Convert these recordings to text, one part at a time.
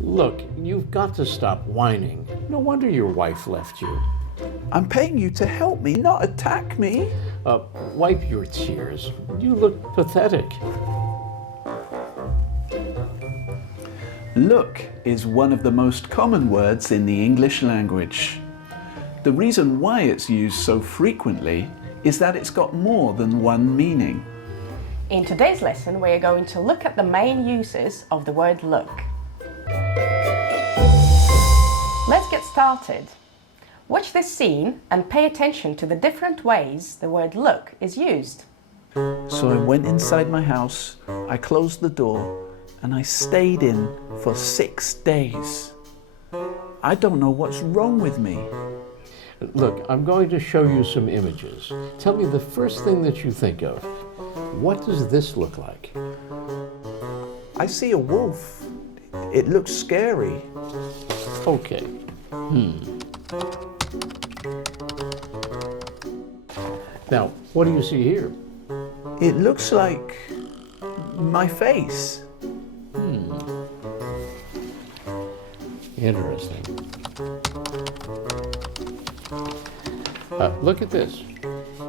Look, you've got to stop whining. No wonder your wife left you. I'm paying you to help me, not attack me. Wipe your tears. You look pathetic. Look is one of the most common words in the English language. The reason why it's used so frequently is that it's got more than one meaning. In today's lesson, we are going to look at the main uses of the word look. Let's get started. Watch this scene and pay attention to the different ways the word look is used. So I went inside my house, I closed the door, and I stayed in for 6 days. I don't know what's wrong with me. Look, I'm going to show you some images. Tell me the first thing that you think of. What does this look like? I see a wolf. It looks scary. Okay. Now, what do you see here? It looks like my face. Interesting. Look at this.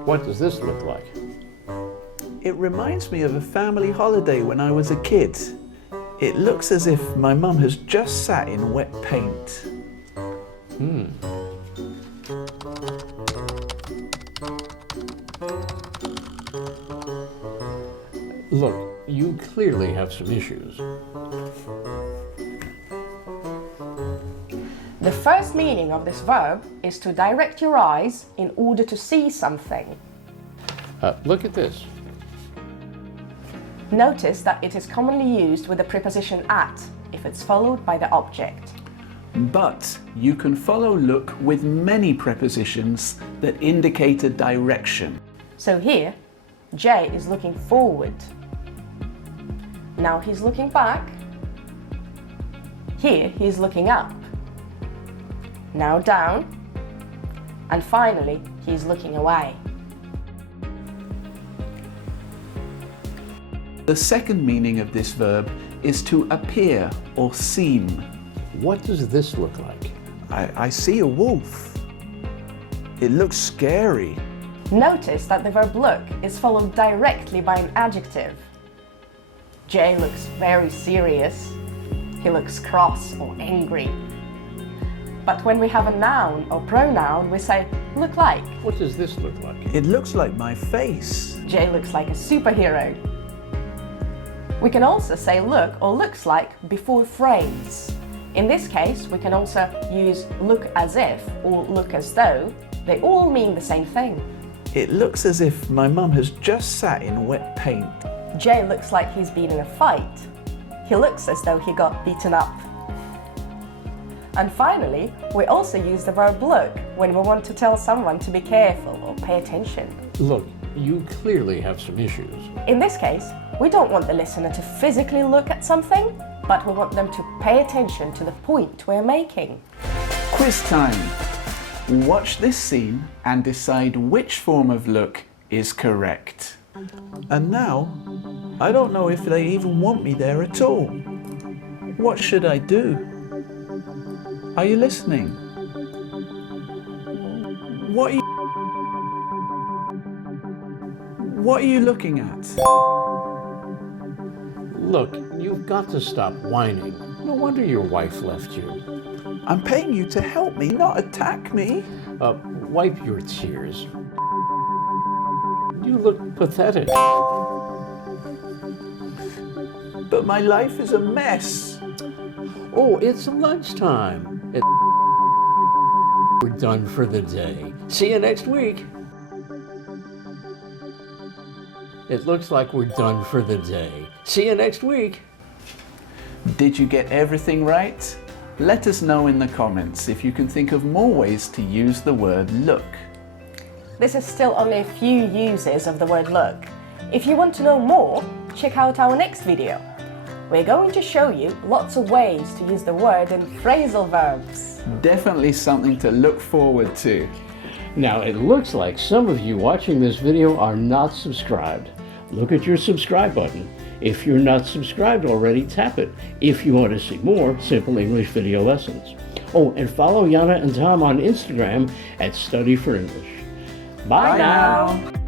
What does this look like? It reminds me of a family holiday when I was a kid. It looks as if my mum has just sat in wet paint. Look, you clearly have some issues. The first meaning of this verb is to direct your eyes in order to see something. Look at this. Notice that it is commonly used with the preposition at if it's followed by the object. But you can follow look with many prepositions that indicate a direction. So here, Jay is looking forward. Now he's looking back. Here he's looking up. Now down. And finally, he's looking away. The second meaning of this verb is to appear or seem. What does this look like? I see a wolf. It looks scary. Notice that the verb look is followed directly by an adjective. Jay looks very serious. He looks cross or angry. But when we have a noun or pronoun, we say look like. What does this look like? It looks like my face. Jay looks like a superhero. We can also say look or looks like before phrase. In this case, we can also use look as if or look as though. They all mean the same thing. It looks as if my mum has just sat in wet paint. Jay looks like he's been in a fight. He looks as though he got beaten up. And finally, we also use the verb look when we want to tell someone to be careful or pay attention. Look, you clearly have some issues. In this case, we don't want the listener to physically look at something, but we want them to pay attention to the point we're making. Quiz time. Watch this scene and decide which form of look is correct. And now, I don't know if they even want me there at all. What should I do? Are you listening? What are you looking at? Look, you've got to stop whining. No wonder your wife left you. I'm paying you to help me, not attack me. Wipe your tears. You look pathetic. But my life is a mess. Oh, it's lunchtime. We're done for the day. See you next week. It looks like we're done for the day. See you next week. Did you get everything right? Let us know in the comments if you can think of more ways to use the word look. This is still only a few uses of the word look. If you want to know more, check out our next video. We're going to show you lots of ways to use the word in phrasal verbs. Definitely something to look forward to. Now, it looks like some of you watching this video are not subscribed. Look at your subscribe button. If you're not subscribed already, tap it if you want to see more Simple English video lessons. Oh, and follow Yana and Tom on Instagram at Study for English. Bye now.